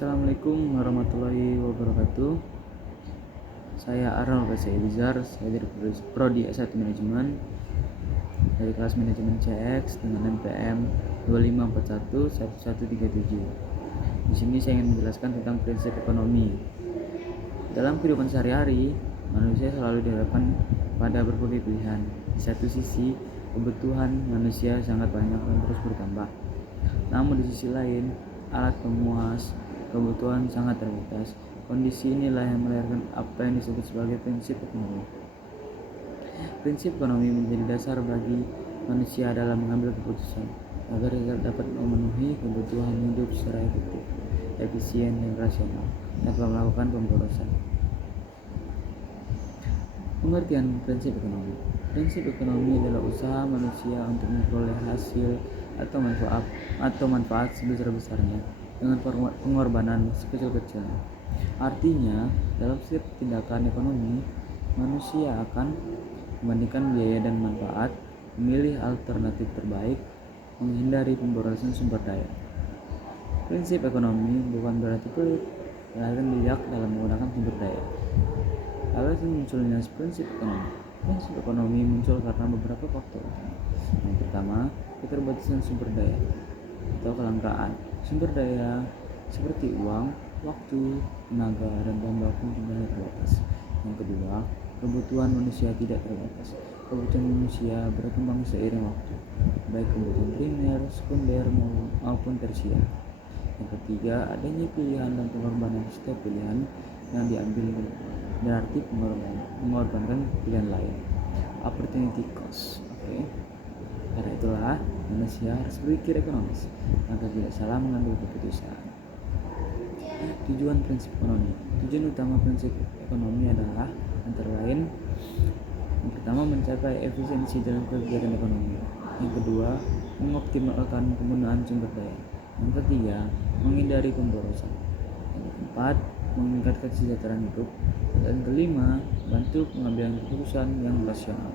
Assalamualaikum warahmatullahi wabarakatuh. Saya Arnold Reza Elizar, saya dari Prodi S1 Manajemen dari kelas Manajemen CX dengan NPM 25411137. Di sini saya ingin menjelaskan tentang prinsip ekonomi. Dalam kehidupan sehari-hari, manusia selalu dihadapkan pada berbagai pilihan. Di satu sisi, kebutuhan manusia sangat banyak dan terus bertambah. Namun di sisi lain, alat pemuas kebutuhan sangat terbatas. Kondisi inilah yang melahirkan apa yang disebut sebagai prinsip ekonomi. Prinsip ekonomi menjadi dasar bagi manusia dalam mengambil keputusan agar dapat memenuhi kebutuhan hidup secara efektif, efisien, dan rasional tanpa melakukan pemborosan. Pengertian prinsip ekonomi. Prinsip ekonomi adalah usaha manusia untuk memperoleh hasil atau manfaat sebesar-besarnya dengan pengorbanan sekecil-kecilnya. Artinya, dalam setiap tindakan ekonomi, manusia akan membandingkan biaya dan manfaat, memilih alternatif terbaik, menghindari pemborosan sumber daya. Prinsip ekonomi bukan berarti pelit, melainkan bijak dalam menggunakan sumber daya. Alasan munculnya prinsip ekonomi. Prinsip ekonomi muncul karena beberapa faktor. Yang pertama, keterbatasan sumber daya atau kelangkaan. Sumber daya seperti uang, waktu, tenaga, dan bahan baku jumlahnya terbatas. Yang kedua, kebutuhan manusia tidak terbatas. Kebutuhan manusia berkembang seiring waktu, baik kebutuhan primer, sekunder, maupun tersier. Yang ketiga, adanya pilihan dan pengorbanan. Setiap pilihan yang diambil berarti mengorbankan pilihan lain. Opportunity cost. Karena itulah manusia harus berpikir ekonomis agar tidak salah mengambil keputusan. Tujuan prinsip ekonomi. Tujuan utama prinsip ekonomi adalah antara lain: yang pertama, mencapai efisiensi dalam kegiatan ekonomi. Yang kedua, mengoptimalkan penggunaan sumber daya. Yang ketiga, menghindari pemborosan. Yang keempat, meningkatkan kesejahteraan hidup. Dan kelima, bantu pengambilan keputusan yang rasional.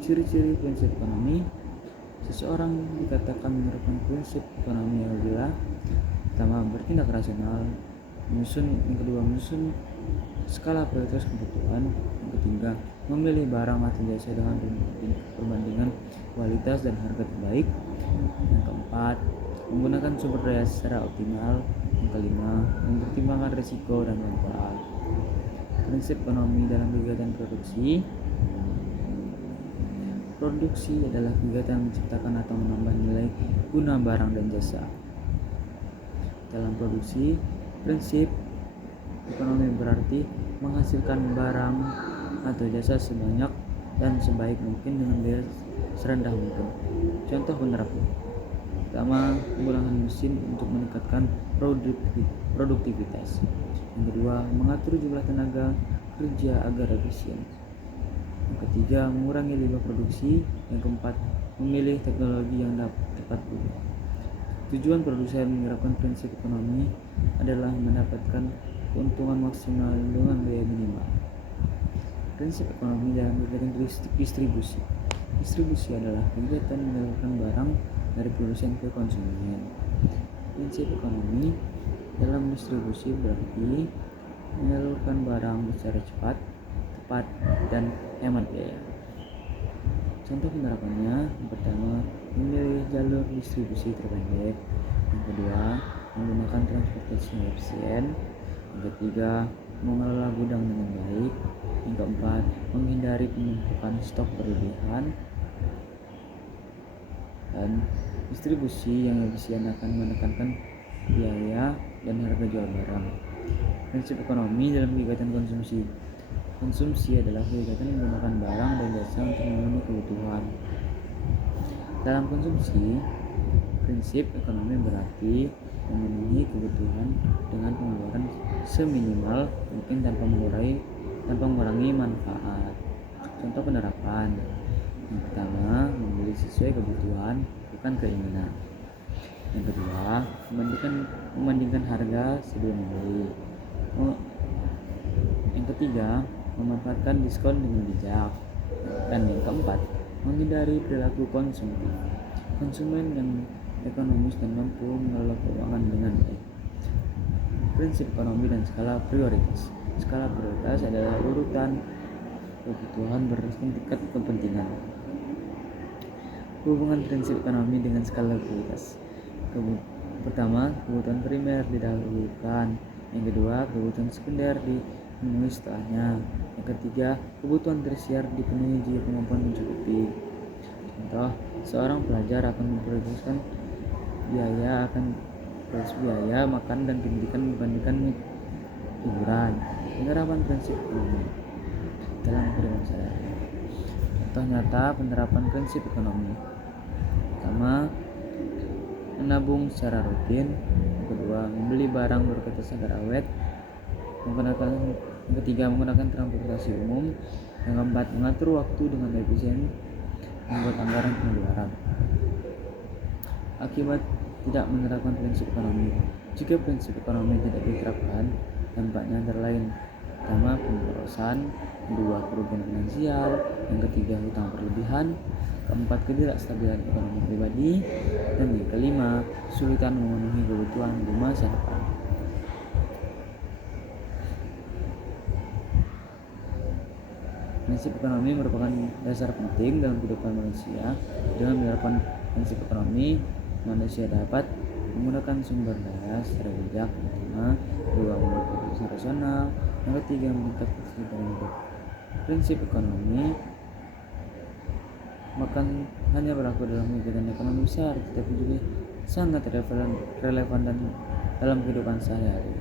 Ciri-ciri prinsip ekonomi. Seseorang dikatakan menerapkan prinsip ekonomi apabila pertama, bertindak rasional, yang kedua, menyusun skala prioritas kebutuhan, yang ketiga, memilih barang atau jasa dengan perbandingan kualitas dan harga terbaik, yang keempat, menggunakan sumber daya secara optimal, yang kelima, mempertimbangkan risiko dan manfaat. Prinsip ekonomi dalam kegiatan produksi. Produksi adalah kegiatan menciptakan atau menambah nilai guna barang dan jasa. Dalam produksi, prinsip ekonomi berarti menghasilkan barang atau jasa sebanyak dan sebaik mungkin dengan biaya serendah mungkin. Contoh penerapan. Pertama, penggunaan mesin untuk meningkatkan produktivitas. Yang kedua, mengatur jumlah tenaga kerja agar efisien. Yang ketiga, mengurangi limbah produksi. Yang keempat, memilih teknologi yang tepat guna. Tujuan produsen menerapkan prinsip ekonomi adalah mendapatkan keuntungan maksimal dengan biaya minimal. Prinsip ekonomi dalam kegiatan distribusi. Distribusi adalah kegiatan menyalurkan barang dari produsen ke konsumen. Prinsip ekonomi dalam distribusi berarti menyalurkan barang secara cepat, tepat, dan hemat biaya. Contoh penerapannya: yang pertama, memilih jalur distribusi terpendek. Yang kedua, menggunakan transportasi yang efisien. Yang ketiga, mengelola gudang dengan baik. Yang keempat, menghindari penumpukan stok berlebihan. Dan distribusi yang efisien akan menekankan biaya dan harga jual barang. Prinsip ekonomi dalam kegiatan konsumsi. Konsumsi adalah kegiatan menggunakan barang dan jasa untuk memenuhi kebutuhan. Dalam konsumsi, prinsip ekonomi berarti memenuhi kebutuhan dengan pengeluaran seminimal mungkin tanpa mengurangi manfaat. Contoh penerapan. Yang pertama, membeli sesuai kebutuhan, bukan keinginan. Yang kedua, membandingkan harga sebelum membeli. Yang ketiga, memanfaatkan diskon dengan bijak. Dan yang keempat, menghindari perilaku konsumtif. Konsumen yang ekonomis dan mampu mengelola keuangan dengan baik. prinsip ekonomi dan skala prioritas. Skala prioritas adalah urutan kebutuhan berdasarkan tingkat kepentingan. Hubungan prinsip ekonomi dengan skala prioritas. Pertama, kebutuhan primer didahulukan. Yang kedua, kebutuhan sekunder dipenuhi setelahnya. Yang ketiga, kebutuhan tersier dipenuhi jika kemampuan mencukupi. Contoh, seorang pelajar akan memprioritaskan biaya makan dan pendidikan dibandingkan hiburan. Penerapan prinsip ekonomi dalam kehidupan sehari-hari. Contoh nyata penerapan prinsip ekonomi. Pertama, menabung secara rutin. Yang kedua, membeli barang berkualitas agar awet. Yang ketiga, menggunakan transportasi umum. Yang keempat, mengatur waktu dengan efisien, membuat anggaran pengeluaran. Akibat tidak menerapkan prinsip ekonomi. Jika prinsip ekonomi tidak diterapkan, dampaknya antara lain: pertama, pemborosan; kedua, kerugian finansial; yang ketiga, hutang berlebihan; keempat, ketidakstabilan ekonomi pribadi; dan yang kelima, kesulitan memenuhi kebutuhan di masa depan. Prinsip ekonomi merupakan dasar penting dalam kehidupan manusia. Dengan menerapkan prinsip ekonomi, manusia dapat menggunakan sumber daya secara bijak. Pertama, kedua, membuat keputusan rasional; yang ketiga, meningkatkan kesejahteraan hidup. Prinsip ekonomi bukan hanya berlaku dalam kegiatan ekonomi besar, tetapi juga sangat relevan dan dalam kehidupan sehari-hari.